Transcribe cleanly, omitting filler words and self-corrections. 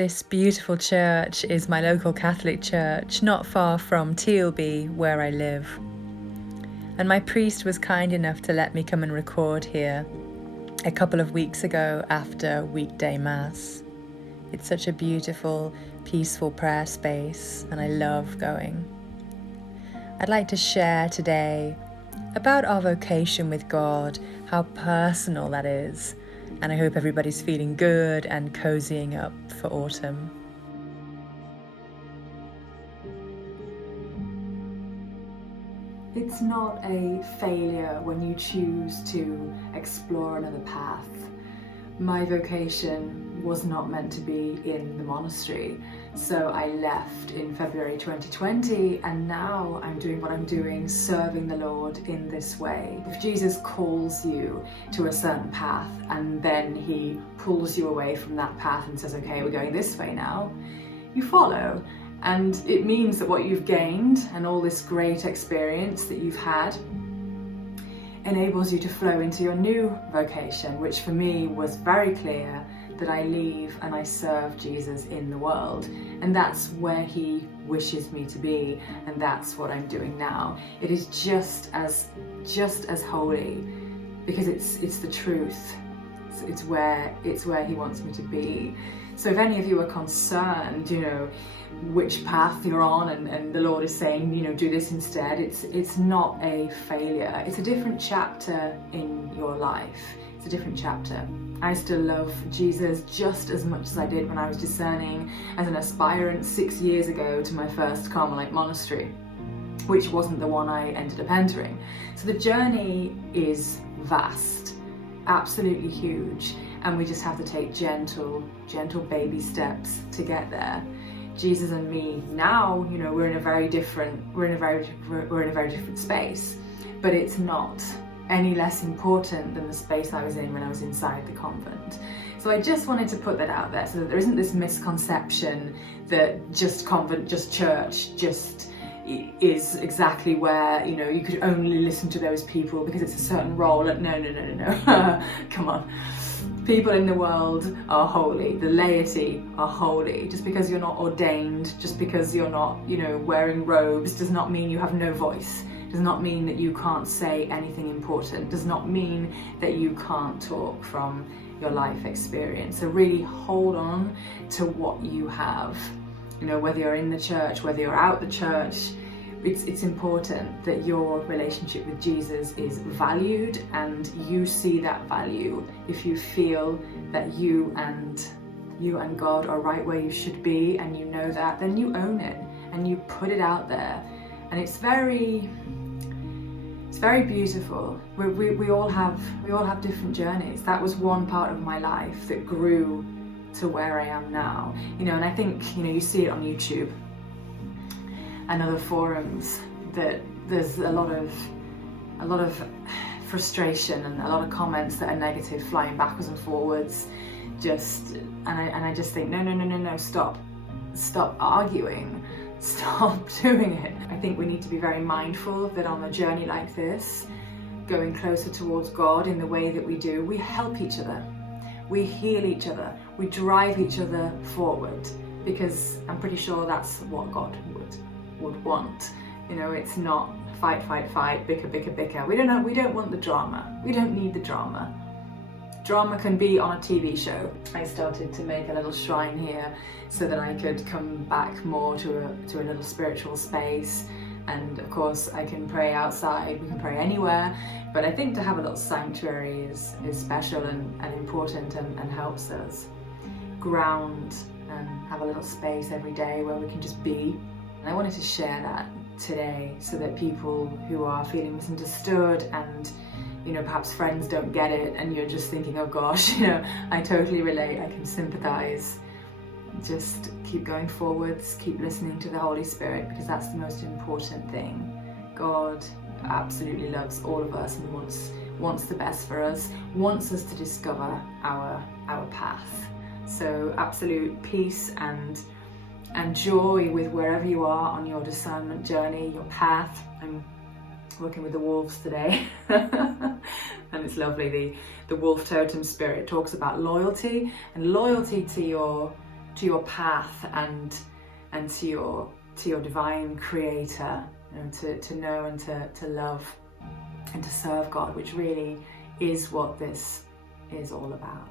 This beautiful church is my local Catholic church, not far from Tealby, where I live. And my priest was kind enough to let me come and record here a couple of weeks ago after weekday Mass. It's such a beautiful, peaceful prayer space, and I love going. I'd like to share today about our vocation with God, how personal that is, and I hope everybody's feeling good and cozying up for autumn. It's not a failure when you choose to explore another path. My vocation was not meant to be in the monastery, so I left in February 2020, and now I'm doing what I'm doing, serving the Lord in this way. If Jesus calls you to a certain path and then he pulls you away from that path and says, okay, we're going this way now, you follow. And it means that what you've gained and all this great experience that you've had enables you to flow into your new vocation, which for me was very clear, that I leave and I serve Jesus in the world. And that's where he wishes me to be, and that's what I'm doing now. It is just as holy, because it's the truth. It's where he wants me to be. So if any of you are concerned, which path you're on, and the Lord is saying, do this instead, it's not a failure. It's a different chapter in your life. It's a different chapter. I still love Jesus just as much as I did when I was discerning as an aspirant 6 years ago to my first Carmelite monastery, which wasn't the one I ended up entering. So the journey is vast, absolutely huge, and we just have to take gentle baby steps to get there. Jesus and me now, we're in a very different space, but it's not any less important than the space I was in when I was inside the convent. So I just wanted to put that out there so that there isn't this misconception that just convent, just church, just is exactly where, you could only listen to those people because it's a certain role. No. Come on. People in the world are holy, the laity are holy. Just because you're not ordained, just because you're not, wearing robes, does not mean you have no voice. Does not mean that you can't say anything important. Does not mean that you can't talk from your life experience. So really hold on to what you have. Whether you're in the church, whether you're out the church, it's important that your relationship with Jesus is valued, and you see that value. If you feel that you and God are right where you should be, and you know that, then you own it and you put it out there. And it's very beautiful. We all have different journeys. That was one part of my life that grew to where I am now. And I think you see it on YouTube and other forums that there's a lot of frustration and a lot of comments that are negative, flying backwards and forwards. And I just think no, stop arguing. Stop doing it. I think we need to be very mindful that on a journey like this, going closer towards God in the way that we do, we help each other, we heal each other, we drive each other forward, because I'm pretty sure that's what God would want. It's not fight, bicker. We don't want the drama. We don't need the drama. Drama can be on a TV show. I started to make a little shrine here so that I could come back more to a little spiritual space. And of course I can pray outside, we can pray anywhere, but I think to have a little sanctuary is special and important, and helps us ground and have a little space every day where we can just be. And I wanted to share that today so that people who are feeling misunderstood and perhaps friends don't get it, and you're just thinking, oh gosh, I totally relate, I can sympathize. Just keep going forwards, keep listening to the Holy Spirit, because that's the most important thing. God absolutely loves all of us and wants the best for us, wants us to discover our path. So absolute peace and joy with wherever you are on your discernment journey, your path. I'm working with the wolves today and it's lovely. The wolf totem spirit talks about loyalty, and loyalty to your path and to your divine creator, you know, to know and to love and to serve God, which really is what this is all about.